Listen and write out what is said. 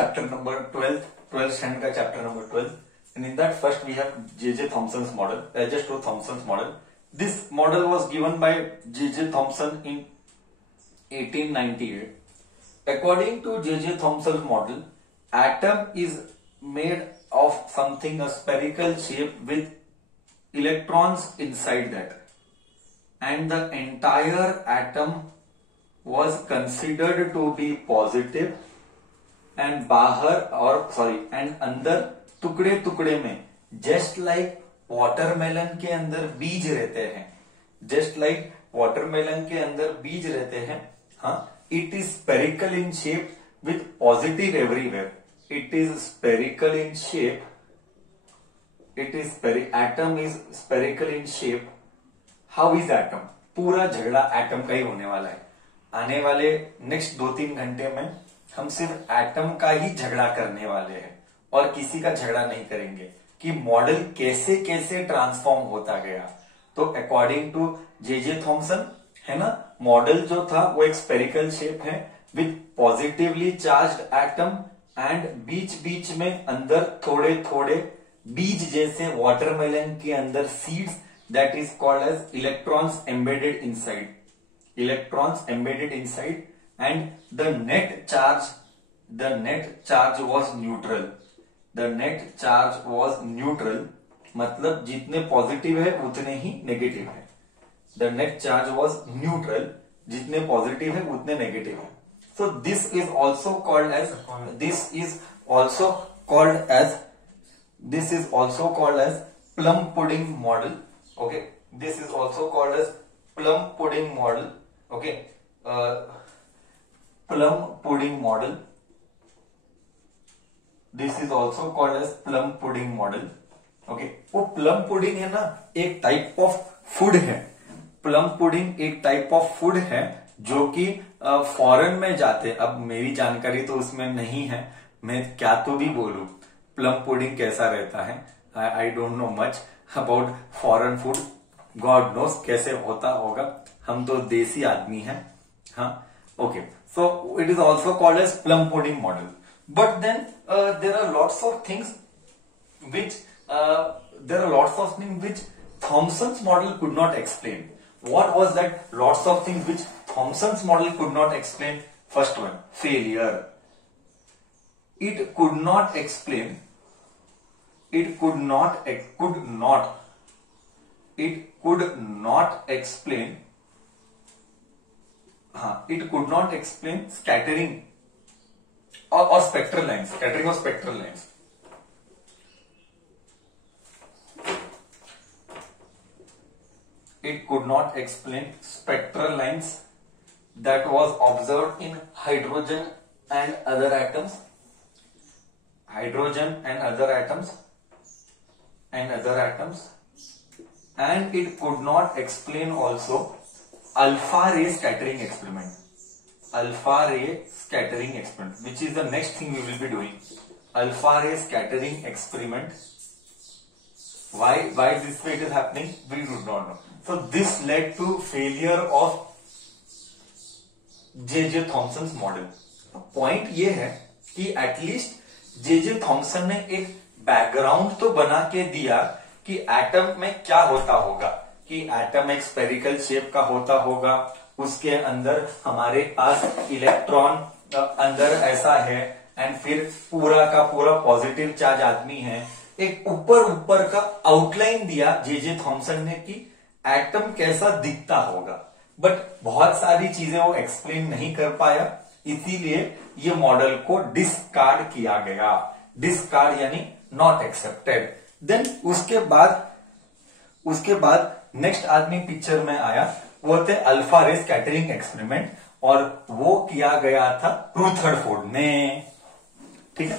chapter number 12, 12th standard का chapter number 12. And in that first we have J.J. Thomson's model, just Thomson's model. This model was given by J.J. Thomson in 1898. According to J.J. Thomson's model, atom is made of something, a spherical shape with electrons inside that, and the entire atom was considered to be positive and and अंदर टुकड़े टुकड़े में just like watermelon के अंदर बीज रहते हैं, just like watermelon के अंदर बीज रहते हैं. हाँ, it is spherical in shape with positive everywhere. It is spherical in shape. It is atom is spherical in shape. How is atom? पूरा झगड़ा एटम का ही होने वाला है. आने वाले नेक्स्ट 2-3 घंटे में हम सिर्फ एटम का ही झगड़ा करने वाले हैं और किसी का झगड़ा नहीं करेंगे कि मॉडल कैसे कैसे ट्रांसफॉर्म होता गया. तो अकॉर्डिंग टू J.J. थॉमसन, है ना, मॉडल जो था वो एक स्पेरिकल शेप है with positively charged atom and बीच बीच में अंदर थोड़े थोड़े बीज जैसे वाटरमेलन के अंदर seeds, that is called as electrons embedded inside. Electrons embedded inside, and the net charge was neutral. The net charge was neutral, मतलब जितने पॉजिटिव है उतने ही नेगेटिव है. The net charge was neutral, जितने पॉजिटिव है उतने नेगेटिव है. So this is also called as plum pudding model. Okay, this is also called as plum pudding model. Okay, plum pudding model. This is also called as plum pudding model. Okay, वो plum pudding है ना, एक type of food है. Plum pudding एक type of food है जो कि foreign में जाते. अब मेरी जानकारी तो उसमें नहीं है, मैं क्या तो भी बोलूं प्लम पुडिंग कैसा रहता है. I don't know much about foreign food. God knows कैसे होता होगा, हम तो देसी आदमी हैं. हाँ, okay. So it is also called as plum pudding model. But then there are lots of things which Thomson's model could not explain. What was that lots of things which Thomson's model could not explain? First one, failure. It could not explain scattering or spectral lines. Scattering or spectral lines. It could not explain spectral lines that was observed in hydrogen and other atoms. And it could not explain also alpha ray scattering experiment. Which is the next thing we will be doing. Alpha ray scattering experiment. Why this way it is happening, we do not know. So this led to failure of J.J. Thomson's model. Point ये है कि at least J.J. Thompson ने एक background तो बना के दिया कि एटम में क्या होता होगा, कि एटम एक स्पेरिकल शेप का होता होगा, उसके अंदर हमारे पास इलेक्ट्रॉन अंदर ऐसा है, एंड फिर पूरा का पूरा पॉजिटिव चार्ज आदमी है. एक ऊपर का आउटलाइन दिया J.J. थॉमसन ने कि एटम कैसा दिखता होगा, बट बहुत सारी चीजें वो एक्सप्लेन नहीं कर पाया, इसीलिए ये मॉडल को डिस्कार्ड किया गया. डिस्कार्ड यानी नॉट एक्सेप्टेड. देन उसके बाद नेक्स्ट आदमी पिक्चर में आया, वो थे अल्फा रे स्कैटरिंग एक्सपेरिमेंट, और वो किया गया था रुदरफोर्ड ने. ठीक है.